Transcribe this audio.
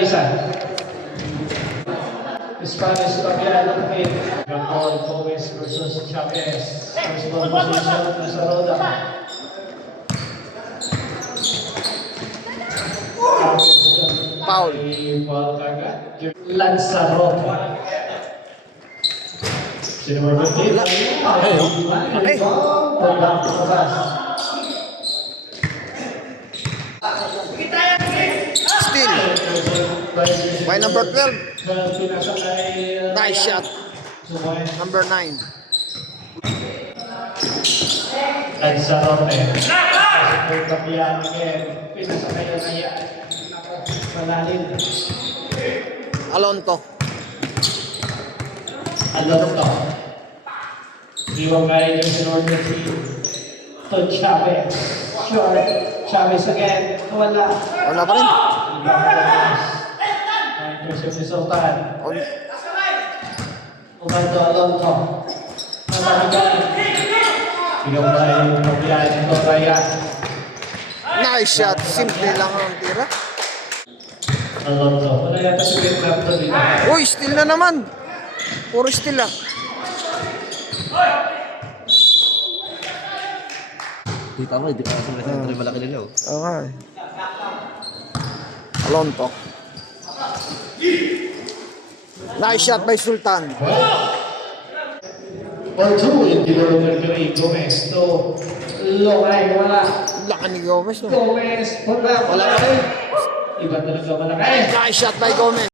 Isa. Spanish Fabiano Kid. Paul Gomez versus Chavez. First ball position na sa Roda. Foul. Foul kagad. Lanzarote. Sino mo ba dito? Okay. Still. By number 12. Nice shot. Number 9. Lanzarote. Fabiano Kid. Pinasakay na yan. Malalim. Alonto. Alonto. Iwang kaya niya sinorder si Todd Chavez. Short. Chavez again. Wala. Wala pa rin. Intercept ni Sultan. On. Umanto Alonto. Malalim. Iwang kaya yung Fabiano Toraya. Nice shot. Simple lang ang tira. Alonto. Wala yata si Ben Clapton dito. Uy, still na naman. Puro still ah. Dito mo, hindi ka sa center malaki nila. Oo nga eh. Alonto. Nice shot by Sultan. Or two, yung dinulungan ko ni Gomez to Lomay. Wala. Laki ni Gomez no. Gomez. Wala. Wala pa rin. Iba talaga malaki. Nice shot by Gomez.